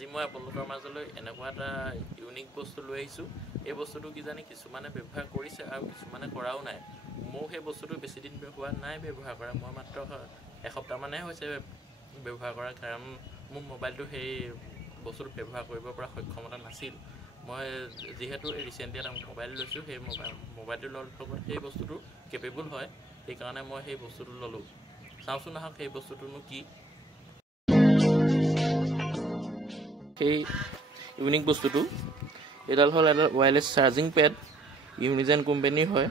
আজি মই আপোনালোকৰ মাজলৈ এনেকুৱা এটা ইউনিক বস্তু লৈ আহিছোঁ। এই বস্তুটো কিজানি কিছুমানে ব্যৱহাৰ কৰিছে আৰু কিছুমানে কৰাও নাই। মোৰ সেই বস্তুটো বেছি দিন হোৱা নাই ব্যৱহাৰ কৰা, মই মাত্ৰ এসপ্তাহমানহে হৈছে ব্যৱহাৰ কৰা, কাৰণ মোৰ মোবাইলটো সেই বস্তুটো ব্যৱহাৰ কৰিব পৰা সক্ষমতা নাছিল। মই যিহেতু ৰিচেণ্টলি এটা মোবাইল লৈছোঁ, সেই মোবাইলটোৰ লগত সেই বস্তুটো কেপেবল হয়, সেইকাৰণে মই সেই বস্তুটো ল'লোঁ। চাওঁচোন আহক সেই বস্তুটোনো কি। সেই ইউনিক বস্তুটো এডাল হ'ল এডাল ৱায়াৰলেছ চাৰ্জিং পেড, ইউনিজেন কোম্পানীৰ হয়।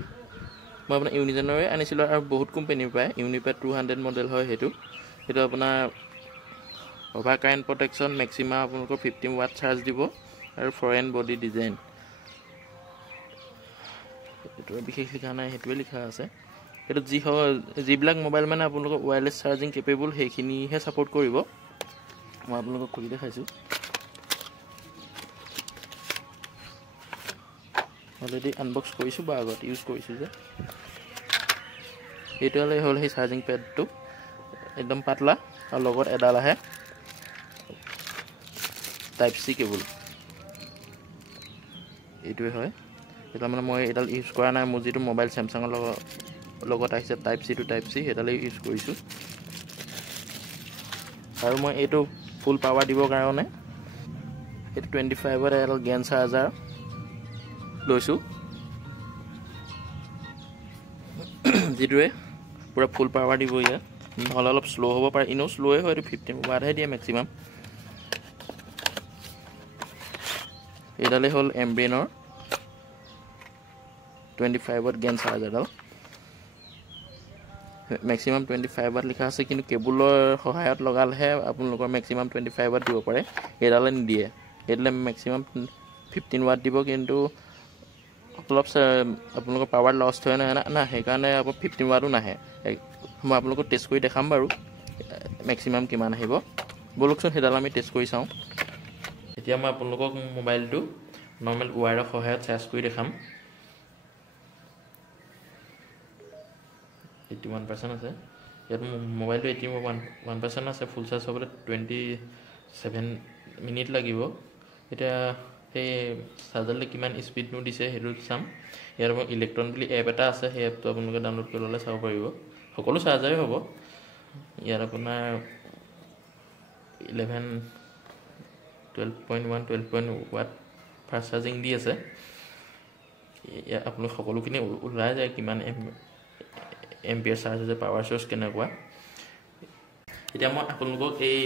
মই আপোনাৰ ইউনিজেনৰে আনিছিলোঁ আৰু বহুত কোম্পানীৰ পায়। ইউনিপেড 200 মডেল হয় সেইটো আপোনাৰ অভাৰ কাৰেণ্ট প্ৰটেকশ্যন, মেক্সিমাম আপোনালোকৰ 15 ৱাট চাৰ্জ দিব আৰু ফৰেন বডি ডিজাইন। সেইটো বিশেষ লিখা নাই, সেইটোৱে লিখা আছে। সেইটো যিবিলাক মোবাইল মানে আপোনালোকৰ ৱায়াৰলেছ চাৰ্জিং কেপেবল সেইখিনিহে ছাপোৰ্ট কৰিব। মই আপোনালোকক খুলি দেখাইছোঁ। অলৰেডি আনবক্স কৰিছোঁ বা আগত ইউজ কৰিছোঁ যে। এইটো হ'ল সেই চাৰ্জিং পেডটো, একদম পাতলা আৰু লগত এডাল আহে টাইপ চি কেবল। এইটোৱে হয়। এটা মানে মই এডাল ইউজ কৰা নাই, মোৰ যিটো মোবাইল চেমচাঙৰ লগত আহিছে type C to type C, সেইডালেই ইউজ কৰিছোঁ। আৰু মই এইটো ফুল পাৱাৰ দিবৰ কাৰণে এইটো 25 ৱাট এডাল গেন চাৰ্জাৰ লৈছোঁ, যিটোৱে পূৰা ফুল পাৱাৰ দিব ইয়াত। নহ'লে অলপ শ্ল' হ'ব পাৰে, এনেও শ্ল'ৱে হয়, এইটো 15 ৱাটহে দিয়ে মেক্সিমাম। এইডালেই হ'ল এমব্ৰেইনৰ 25 ৱাট গেন চাৰ্জাৰডাল। মেক্সিমাম 25 ৱাট লিখা আছে, কিন্তু কেবুলৰ সহায়ত লগালেহে আপোনালোকৰ মেক্সিমাম 25 ৱাট দিব পাৰে। এইডালে নিদিয়ে, এইডালে মেক্সিমাম 15 ৱাট দিব, কিন্তু অলপ আপোনালোকৰ পাৱাৰ লষ্ট হয় না, সেইকাৰণে আকৌ 15 ৱাটো নাহে। মই আপোনালোকক টেষ্ট কৰি দেখাম বাৰু মেক্সিমাম কিমান আহিব। ব'লকচোন সেইডাল আমি টেষ্ট কৰি চাওঁ। এতিয়া মই আপোনালোকক মোবাইলটো নৰ্মেল ৱায়াৰৰ সহায়ত চাৰ্জ কৰি দেখাম। 81% আছে ইয়াত। মোবাইলটো 81% আছে, ফুল চাৰ্জ হ'বলৈ 27 মিনিট লাগিব। এতিয়া সেই চাৰ্জাৰলৈ কিমান স্পীডনো দিছে সেইটো চাম। ইয়াত মোৰ ইলেক্ট্ৰন বুলি এপ এটা আছে, সেই এপটো আপোনালোকে ডাউনলোড কৰি ল'লে চাব পাৰিব। সকলো চাৰ্জাৰে হ'ব। ইয়াত আপোনাৰ 12.1 ৱাট ফাষ্ট চাৰ্জিং দি আছে। ইয়াত আপোনালোক সকলোখিনি ওলাই যায় কিমান এম্পিয়াৰ চাৰ্জ হৈছে, পাৱাৰ চ'ৰ্চ কেনেকুৱা। এতিয়া মই আপোনালোকক এই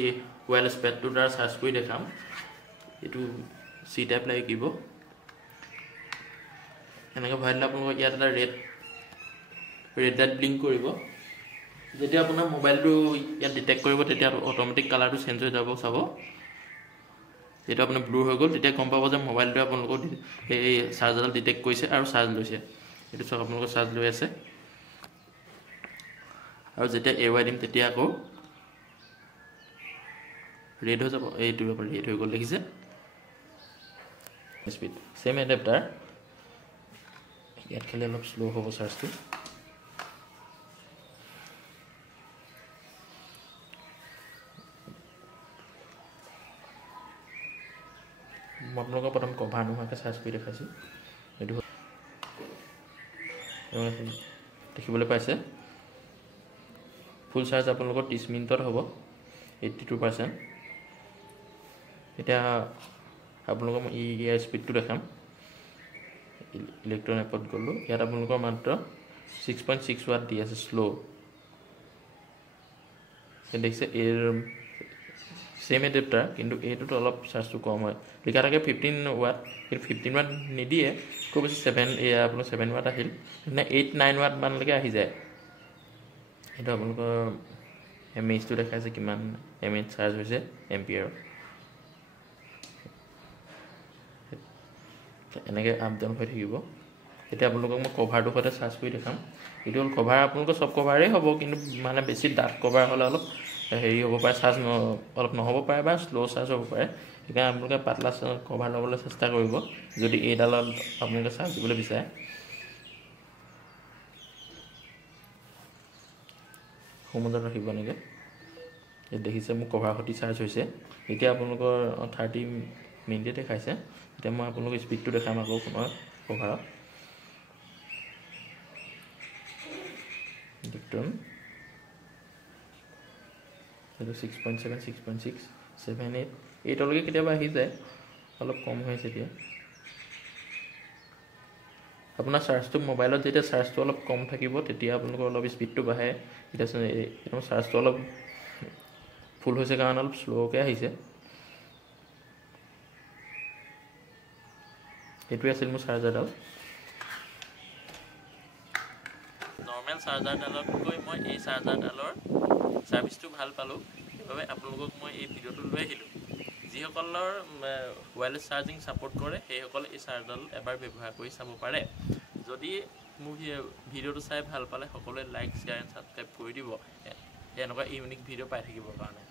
ৱায়াৰলেছ পেডটোৰ দ্বাৰা চাৰ্জ কৰি দেখাম। এইটো চি টাইপ লাগিব, এনেকৈ ভৰাই দিলে আপোনালোকৰ ইয়াত এটা ৰেড লাইট ব্লিংক কৰিব। যেতিয়া আপোনাৰ মোবাইলটো ইয়াত ডিটেক্ট কৰিব, তেতিয়া অট'মেটিক কালাৰটো চেঞ্জ হৈ যাব। চাব, এইটো আপোনাৰ ব্লু হৈ গ'ল, তেতিয়া গম পাব যে মোবাইলটোৱে আপোনালোকৰ এই চাৰ্জাৰডাল ডিটেক্ট কৰিছে আৰু চাৰ্জ লৈছে। এইটো চাওক আপোনালোকৰ চাৰ্জ লৈ আছে। আৰু যেতিয়া এৰুৱাই দিম তেতিয়া আকৌ ৰেড হৈ যাব। এইটো ৰেড হৈ গ'ল, দেখিছে? স্পীড চেম এডাপ্টাৰ, ইয়াত খালি অলপ শ্ল' হ'ব চাৰ্জটো। মই আপোনালোকৰ প্ৰথম কভাৰ নোহোৱাকৈ চাৰ্জ কৰি দেখাইছোঁ। এইটো দেখিবলৈ পাইছে, ফুল চাৰ্জ আপোনালোকৰ 30 মিনিটত হ'ব, 82%। এতিয়া আপোনালোকৰ মই ইয়াৰ স্পীডটো দেখাম। ইলেক্ট্ৰন এপত গ'লোঁ, ইয়াত আপোনালোকৰ মাত্ৰ 6.6 ৱাট দি আছে, শ্ল'। দেখিছে, এই চেম এডাপ্টাৰ, কিন্তু এইটোত অলপ চাৰ্জটো কম হয়। লিখা থাকে 15 ৱাট, কিন্তু 15 ৱাট নিদিয়ে, খুব বেছি 7 ৱাট আহিল, মানে 8-9 ৱাট মানলৈকে আহি যায়। সেইটো আপোনালোকৰ এমএইচটো দেখাইছে, কিমান এমএইচ চাৰ্জ হৈছে এম্পিয়াৰত। এনেকৈ আপ ডাউন হৈ থাকিব। এতিয়া আপোনালোকক মই কভাৰটোৰ সৈতে চাৰ্জ কৰি দেখাম। এইটো হ'ল কভাৰ, আপোনালোকৰ চব কভাৰেই হ'ব, কিন্তু মানে বেছি ডাঠ কভাৰ হ'লে অলপ হেৰি হ'ব পাৰে, চাৰ্জ অলপ নহ'ব পাৰে বা শ্ল' চাৰ্জ হ'ব পাৰে। সেইকাৰণে আপোনালোকে পাতলা কভাৰ ল'বলৈ চেষ্টা কৰিব যদি এইডালত আপোনালোকে চাৰ্জ দিবলৈ বিচাৰে। সোমোজাত ৰাখিব এনেকৈ। এই দেখিছে মোৰ কভাৰ সৈতে চাৰ্জ হৈছে এতিয়া আপোনালোকৰ 30 মিনিটে দেখাইছে এতিয়া মই আপোনালোকক স্পীডটো দেখাম আকৌ পুনৰ কভাৰত দেখুন এইটো 6.7 6.6 7 8 এইটলৈকে কেতিয়াবা আহি যায় অলপ কম হৈছে এতিয়া আপোনাৰ চাৰ্জটো মোবাইলত যেতিয়া চাৰ্জটো অলপ কম থাকিব তেতিয়া আপোনালোকৰ অলপ স্পীডটো বাঢ়ে এতিয়া একদম চাৰ্জটো অলপ ফুল হৈছে কাৰণ অলপ স্লোকে আহিছে এইটোৱে আছিল মোৰ চাৰ্জাৰডাল নৰ্মেল চাৰ্জাৰডালতকৈ মই এই চাৰ্জাৰডালৰ ছাৰ্ভিচটো ভাল পালোঁ সেইবাবে আপোনালোকক মই এই ভিডিঅ'টো লৈ আহিলোঁ যিসকলৰ ওয়্যাৰলেছ চাৰ্জিং ছাপোৰ্ট কৰে সেইসকলে এই চাৰ্জাৰডাল এবাৰ ব্যৱহাৰ কৰি চাব পাৰে যদি মোৰ ভিডিঅ'টো চাই ভাল পালে সকলোৱে লাইক শ্বেয়াৰ এণ্ড ছাবস্ক্ৰাইব কৰি দিব এনেকুৱা ইউনিক ভিডিঅ' পাই থাকিবৰ কাৰণে